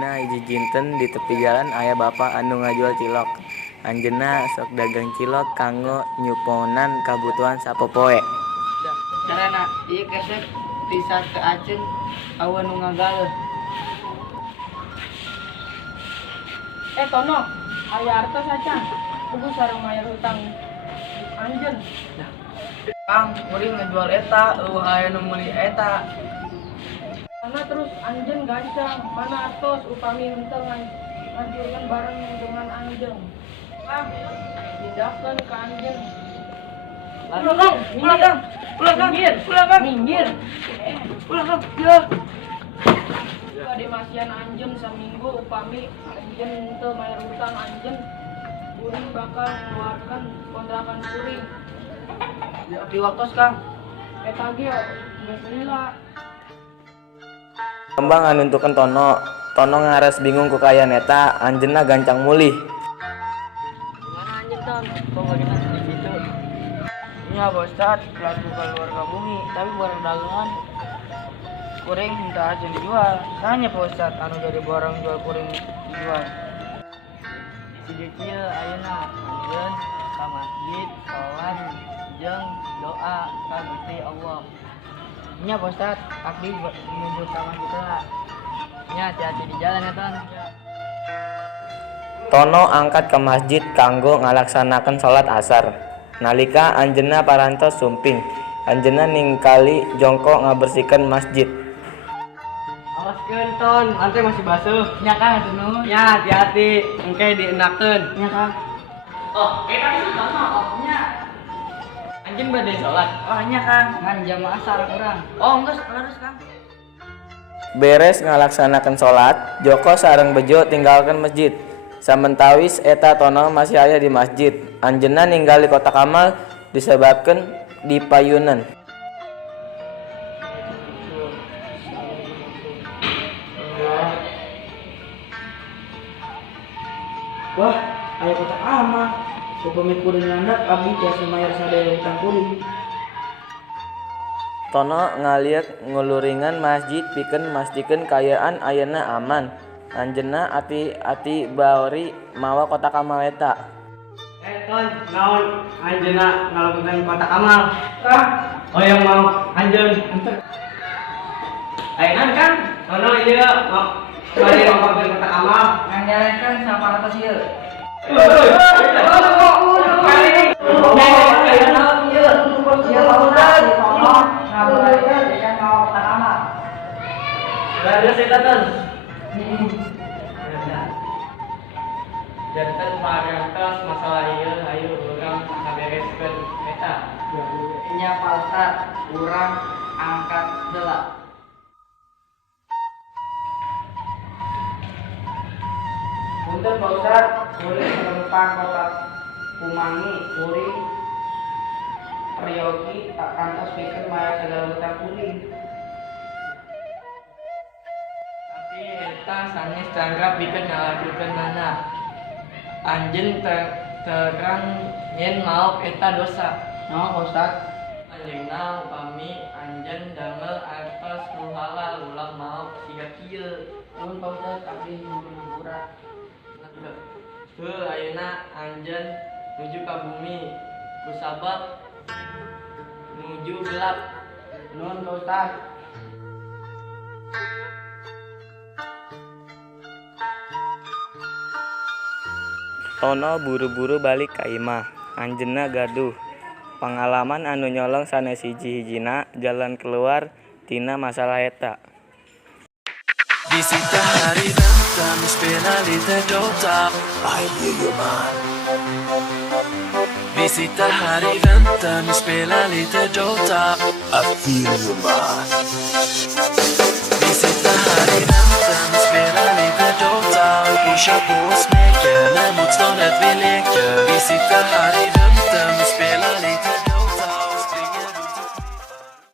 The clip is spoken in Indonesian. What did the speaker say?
Dina hiji jinten di tepi jalan aya bapak anu ngajual cilok. Anjeunna sok dagang cilok kanggo nyuponan kabutuhan sapopoe. Carana ieu kesek tisat ke aceun aweun nu ngagaleun. Tono, aya artos acan. Kudu sareng mayar hutang anjeun. Kang, kuring ngejual eta, aya nu meuli eta. Mana terus anjeun gancang, mana artos upami henteu ngancurkeun barang dengan anjeun. Kang, pindahkeun ka anjeun. Minggir. Ya. Jika dimasian anjeun saminggu upami anjeun henteu mayar hutang anjeun, kuring bakal mengeluarkan kontrakan kuring. Di waktos, Kang. Eta ge geus lila. Kembang nganuntukeun Tono ngares bingung ku kaayaan eta, anjeunna gancang mulih. Gimana anjeun, Ton? Kok bagaimana di situ? Ya, Bostad, laku keluarga bumi, tapi barang dagangan kuring minta aja dijual. Nanya Pak Ustad, anu jadi barang jual kuring dijual. Si Decil ayeuna anjeun ka masjid, sholat, jeung doa ka Gusti Allah. Nya Pak Ustad, abdi menuju ka masjid heula. Nya hati-hati di jalan ya, Ton. Tono angkat ke masjid kanggo ngalaksanakeun salat asar. Nalika anjeunna parantos sumping, anjeunna ningkali jongkok ngabersihkeun masjid. Awaskeun, Ton, lantai masih basuh. Nya Kang atuh nuhun. Nya hati-hati, engke dienakeun. Nya Kang. Oh, tadi sudah oh, nya. Anjeun bade salat. Oh, nya Kang. Ngan jamaah asar kurang. Oh, enggak harus Kang. Beres ngalaksanakeun salat, Joko sareng Bejo tinggalkeun masjid. Samentawis eta Tono masih aya di masjid. Anjeunna ninggali kotak amal disebabkeun dipayunan. Wah, aya kotak amal. Supamit kuring landak abdi tiasa mayar sadaya hutang kuring. Tono ngaliek nguluringan masjid pikeun mastikeun kaayaan ayeuna aman. Anjeunna ati-ati baori mawa kotak amal eta. Ton, naon anjeunna ngalakukan kotak amal? Oh yang mau anjeun. Ayeuna kan, Tono ieu mau bari ngalakukan kotak amal. Ngajalankeun 100 ieu. Jantan parantos masalah ieu ayo urang ngabereskeun eta. Nya Pak Ustad, urang angkat deula. Punten Pak Ustad, kuring penumpang kotak kumangi kuring peryogi tak kantos pikeun mayar segala hutang kuring. Tapi eta sanes canggap pikeun ngalakukeun mana? Anjeun terang yen maaf eta dosa. Naon Pak Ustad? Anjeunna upami anjeun damel artos nu halal ulah maaf siga kieu. Nuhun Pak Ustad, abdi nuhun hampura. Ayeuna anjeun nuju ka bumi kusabab nuju gelap. Nuhun Pak Ustad. Tono buru-buru balik ka imah. Anjeunna gaduh. Pangalaman anu nyolong sanes hiji-hijina jalan keluar tina masalah eta. Vi sitter här i väntan och spelar lite Dota. I hear you man. Vi sitter här i väntan och spelar lite Dota. I feel you man. Vi sitter här i väntan och spelar lite Dota. Och pushar på och smeker när motståndet vi leker. Vi sitter här i väntan och